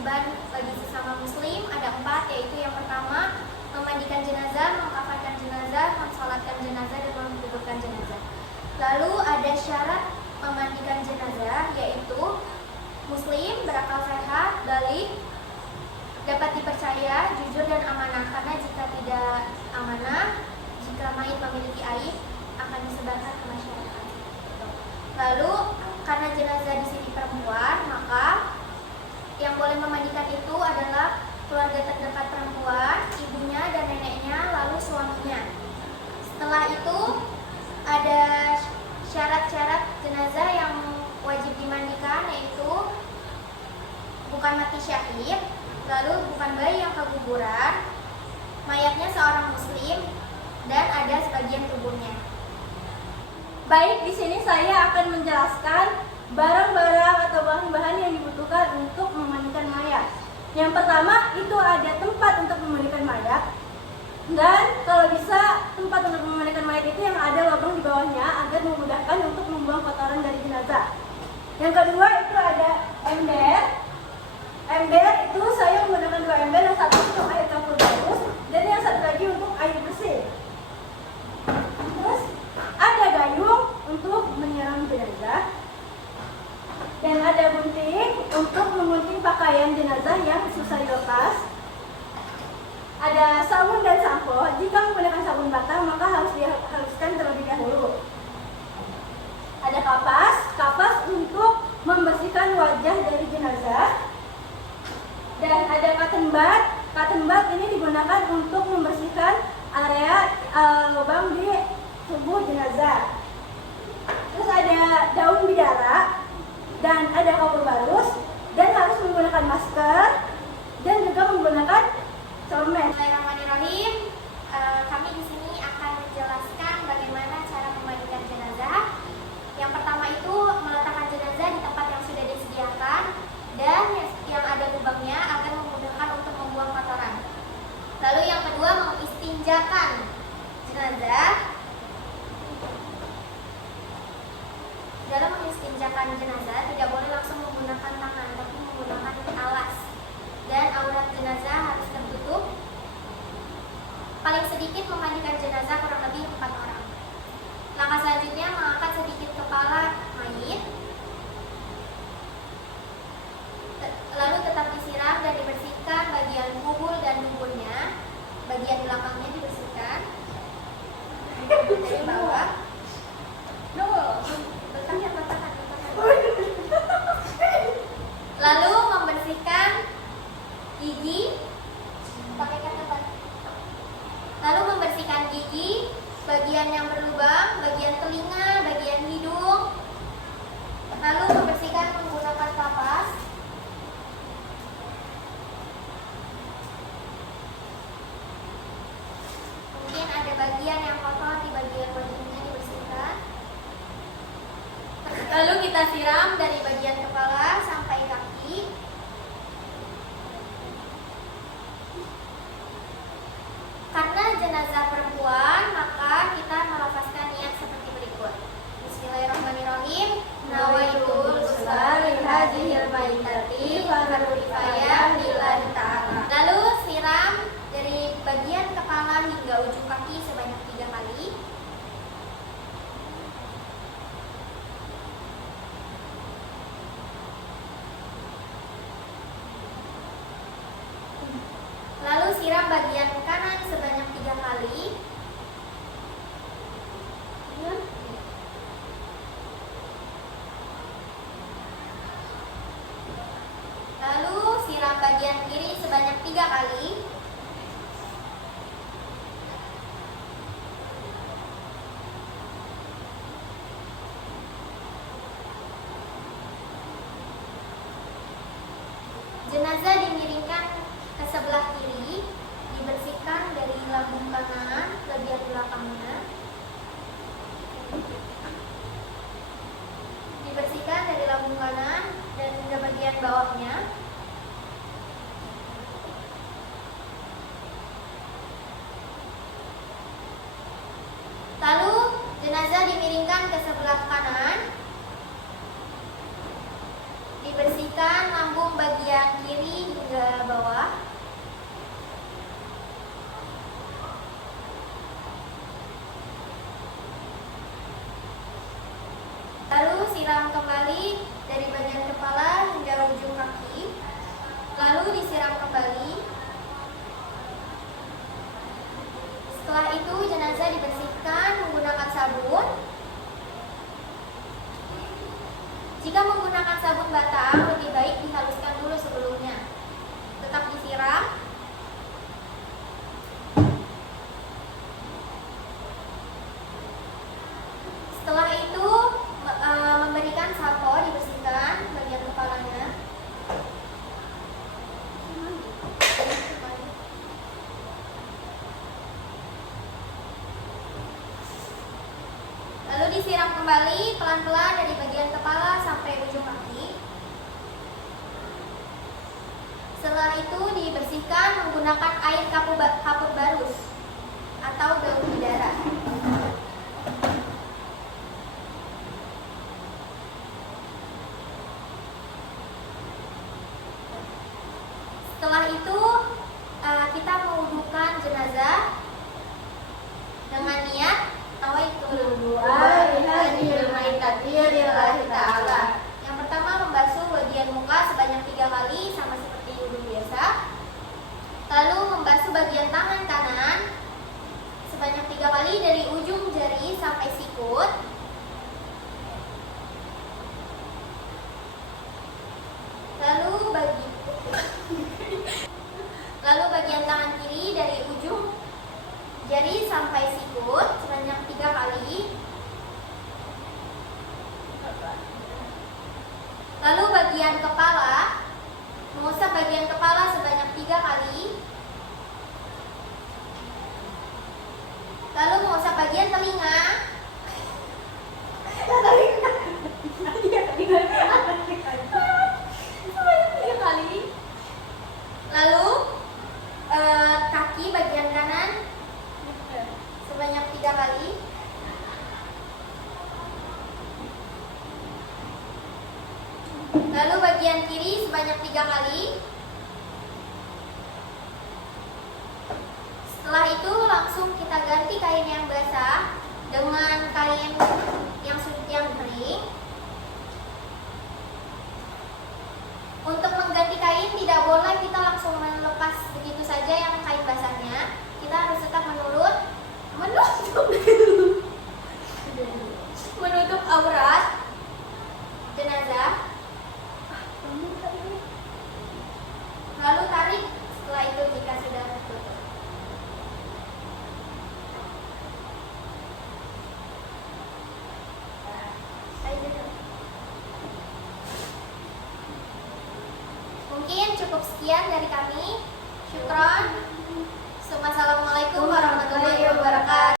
kewajiban bagi sesama muslim ada 4, yaitu yang pertama memandikan jenazah, mengkafankan jenazah, mensolatkan jenazah, dan menguburkan jenazah. Lalu ada syarat memandikan jenazah, yaitu muslim, berakal sehat, balik, dapat dipercaya, jujur dan amanah. Karena jika tidak amanah, jika mayit memiliki aib, akan disebarkan ke masyarakat. Lalu karena jenazah di sini perempuan, maka yang boleh memandikan itu adalah keluarga terdekat perempuan, ibunya dan neneknya, lalu suaminya. Setelah itu ada syarat-syarat jenazah yang wajib dimandikan, yaitu bukan mati syahid, lalu bukan bayi yang keguguran, mayatnya seorang muslim, dan ada sebagian tubuhnya. Baik, di sini saya akan menjelaskan barang-barang atau bahan-bahan yang dibutuhkan untuk memandikan mayat. Yang pertama itu ada tempat untuk memandikan mayat, dan kalau bisa tempat untuk memandikan mayat itu yang ada lubang di bawahnya agar memudahkan untuk membuang kotoran dari jenazah. Yang kedua itu ada ember. Ember itu saya menggunakan 2 ember, yang satu untuk air campur bagus dan yang satu lagi untuk air bersih. Terus ada gayung untuk menyiram jenazah, dan ada gunting untuk mengunting pakaian jenazah yang susah dilepas. Ada sabun dan sampo. Jika menggunakan sabun batang maka harus dihaluskan terlebih dahulu. Ada kapas untuk membersihkan wajah dari jenazah. Dan ada cotton bud. Cotton bud ini digunakan untuk membersihkan area lubang di tubuh jenazah. Terus ada daun bidara, dan ada kapur balus, dan harus menggunakan masker, dan juga menggunakan colmet. Bismillahirrahmanirrahim. Kami di sini akan menjelaskan bagaimana cara memandikan jenazah. Yang pertama itu meletakkan jenazah di tempat yang sudah disediakan dan yang ada lubangnya agar memudahkan untuk membuang kotoran. Lalu yang kedua, mengistinjakan jenazah. Dalam mengistinjakan jenazah tidak boleh langsung menggunakan tangan, tapi menggunakan alas. Dan aurat jenazah harus tertutup. Paling sedikit memandikan jenazah kurang lebih 4 orang. Langkah selanjutnya mengangkat sedikit kepala mayit, lalu tetap disiram dan dibersihkan bagian kuhul dan dubulnya. Bagian belakangnya dibersihkan dari bawah. Lalu membersihkan gigi, lalu membersihkan gigi, bagian yang berlubang, bagian telinga, bagian hidung, lalu membersihkan menggunakan kapas. Mungkin ada bagian yang kotor di bagian wajahnya, dibersihkan. Lalu kita siram dari bagian kepala sampai kaki. Karena jenazah perempuan, maka kita melafazkan niat seperti berikut. Bismillahirrahmanirrahim. Nawaitul ghusla li hadhil maitati fardu kifayah lillahi ta'ala. Lalu siram dari bagian kepala hingga ujung kaki sebanyak 3 kali. Lalu siram bagian kanan sebanyak 3 kali. Lalu siram bagian kiri sebanyak 3 kali. Jenazah dimiringkan ke sebelah kiri, dibersihkan dari lambung kanan, bagian belakangnya. Dibersihkan dari lambung kanan dan hingga bagian bawahnya. Lalu jenazah dimiringkan ke sebelah kanan, dibersihkan lambung bagian kiri siram kembali pelan-pelan dari bagian kepala sampai ujung kaki. Setelah itu dibersihkan menggunakan air kapur barus atau daun bidara. Setelah itu kita mewudukan jenazah dengan niat yang pertama membasuh bagian muka sebanyak 3 kali sama seperti wudhu biasa. Lalu membasuh bagian tangan kanan sebanyak 3 kali dari ujung jari sampai sikut. Lalu bagian tangan kiri dari ujung jari sampai sikut sebanyak 3 kali. Lalu bagian kepala, mengusap bagian kepala sebanyak 3 kali. Lalu mengusap bagian telinga. Lalu kaki bagian kanan sebanyak 3 kali. Lalu bagian kiri sebanyak 3 kali. Setelah itu langsung kita ganti kain yang basah dengan kain yang kering. Untuk mengganti kain tidak boleh kita langsung melepas begitu saja yang kain basahnya. Kita harus tetap menutup aurat jenazah. Lalu tarik setelah itu jika sudah tertutup. Mungkin cukup sekian dari kami. Syukron. Assalamualaikum warahmatullahi wabarakatuh.